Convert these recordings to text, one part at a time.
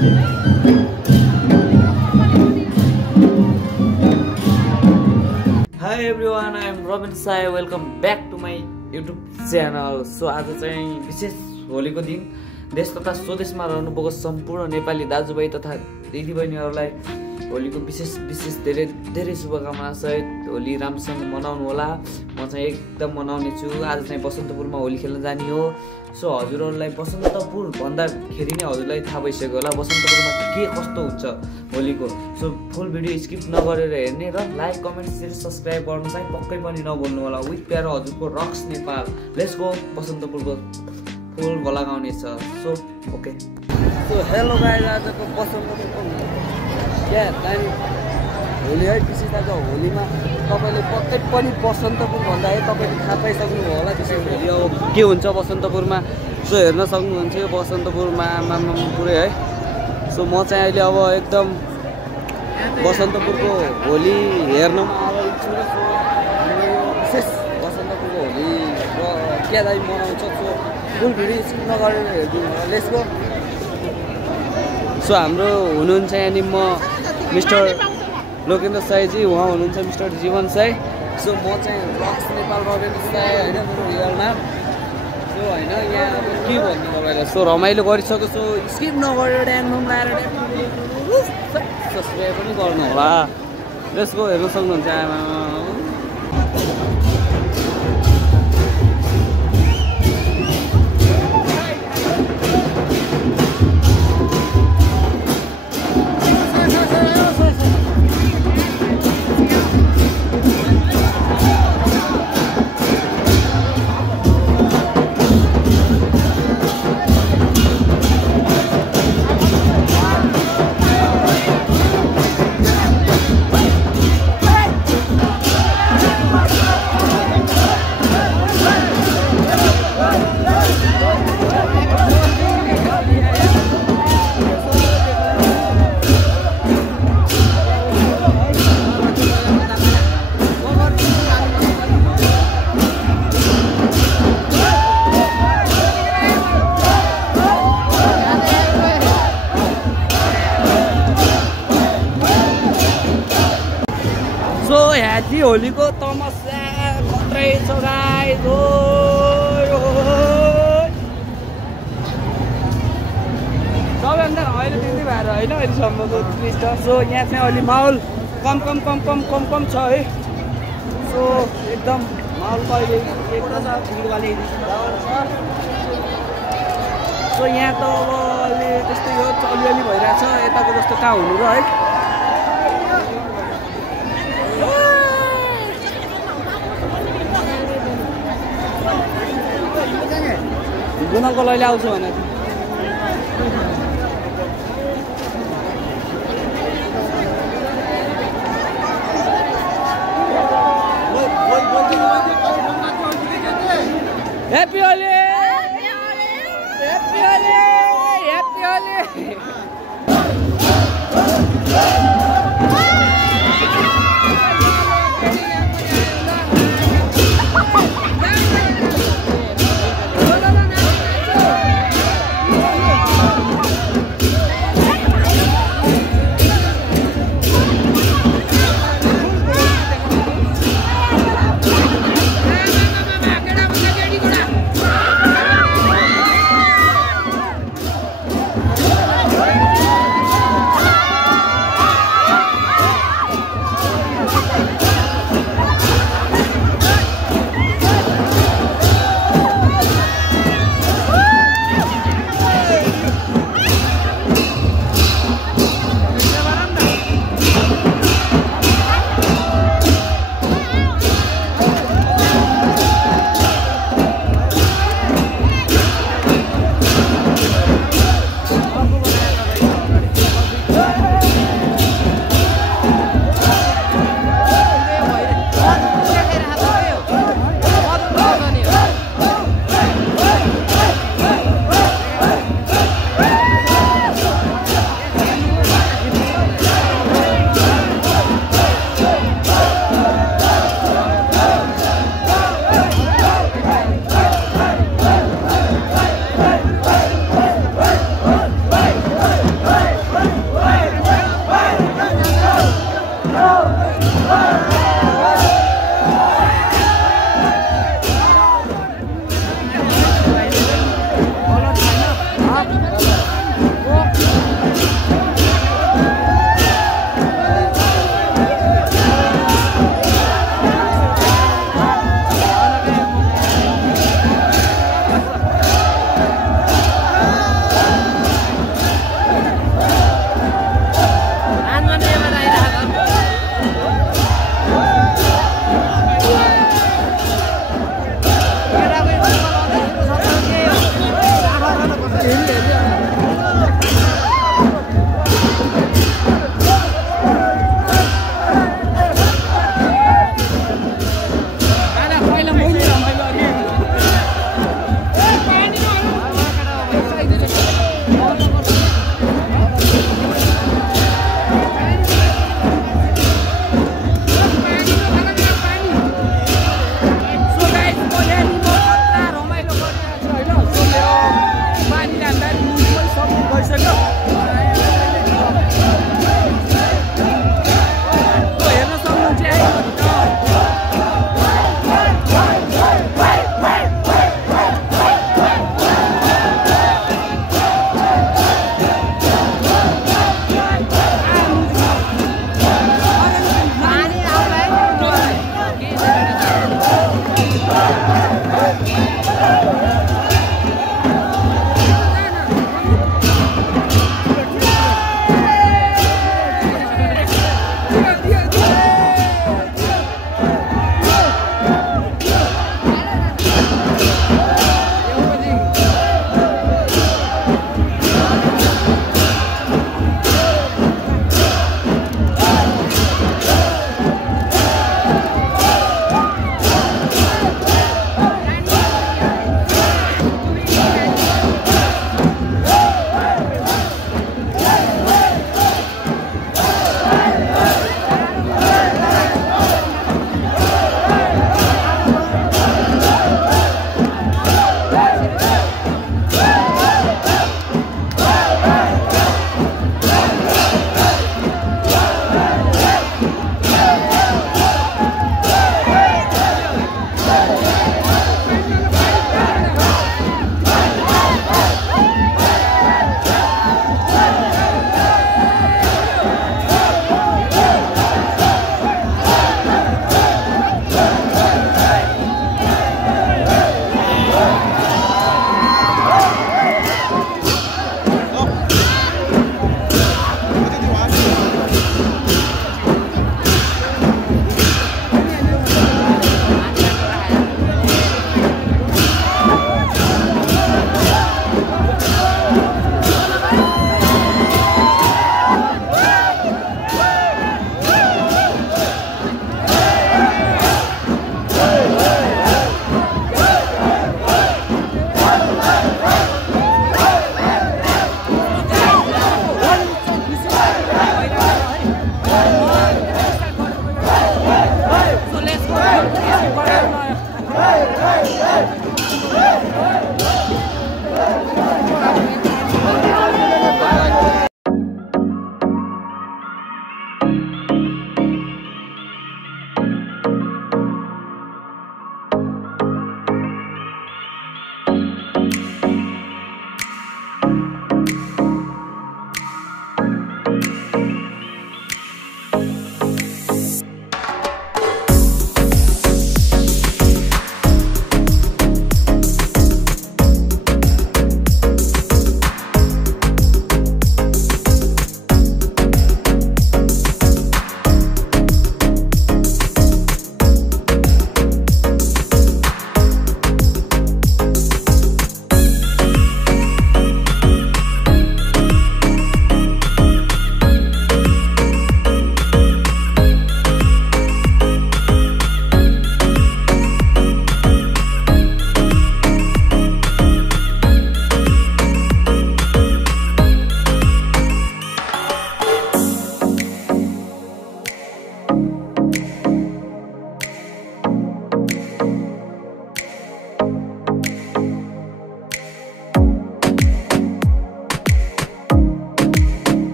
Hi everyone, I am Robin Sai. Welcome back to my YouTube channel. So आज चाहिँ विशेष होलीको दिन देश तथा स्वदेशमा रहनुभएको सम्पूर्ण नेपाली दाजुभाइ तथा दिदीबहिनीहरूलाई होलीको विशेष धेरै शुभकामना सहित होली राम्रोसँग मनाउनु होला। म चाहिँ एकदम मनाउने छु। आज चाहिँ बसन्तपुरमा होली खेल्न जाने हो। सो हजुरहरूलाई बसन्तपुर भन्दाखेरि नै हजुरलाई थाहा भइसक्यो होला बसन्तपुरमा के कस्तो हुन्छ होलीको। सो फुल भिडियो स्किप नगरेर हेर्ने र लाइक कमेन्ट शेयर सब्स्क्राइब गर्नु चाहिँ पक्कै पनि नभुल्नु होला। विथ प्यारो हजुरको रक्स नेपाल। लेट्स गो बसन्तपुरको फुल लगाउने छ। So okay. So hello guys, आजको बसन्तपुरको क्या दामी होली है। विशेष आज होलीमा तपाईँले पक्कै पनि बसन्तपुर भन्दाखेरि तपाईँले थाहा पाइसक्नु होला विशेष होली अब के हुन्छ बसन्तपुरमा। सो हेर्न सक्नुहुन्छ यो बसन्तपुरमा पुरै है। सो म चाहिँ अहिले अब एकदम बसन्तपुरको होली हेर्नमा आएको छु। सो हाम्रो यो विशेष बसन्तपुरको होली क्या दामी मनाउँछ। सो फुल भिडियो स्किप नगरेर हेरिदिनु होला। Let's go. सो हाम्रो हुनुहुन्छ यहाँनिर म मिस्टर लोकेन्द्र साईजी, उहाँ हुनुहुन्छ मिस्टर जीवन साई। सो म चाहिँ रक्स नेपाल रबिन साई होइन मेरो रियल नाम। सो होइन यहाँ अब के भन्नु तपाईँलाई। सो रमाइलो गरिसक्यो। सो स्किप नगरेर ड्याङडुङ लाएर सब्सक्राइब पनि गर्नु होला। Let's go. हेर्नु सक्नुहुन्छ आमा। ह्याची होलीको तमस्या खत्रै छ गाइस। सबैभन्दा रमाइलो दिन भएर होइन अहिलेसम्मको दृश्य। सो यहाँ चाहिँ अलि माहौल कम छ है। सो एकदम माहौल कहिले सो यहाँ त अब अलि त्यस्तै हो, अलिअलि भइरहेछ। यताको जस्तो कहाँ हुनु र है। गुनाको लैले आउँछु भने happy Holi, happy Holi, happy Holi.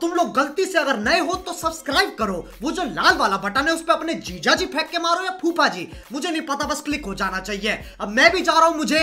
तुम लोग गलती से अगर नए हो तो सब्सक्राइब करो, वो जो लाल वाला बटन है उस पर अपने जीजा जी फेंक के मारो या फूफा जी, मुझे नहीं पता, बस क्लिक हो जाना चाहिए। अब मैं भी जा रहा हूं, मुझे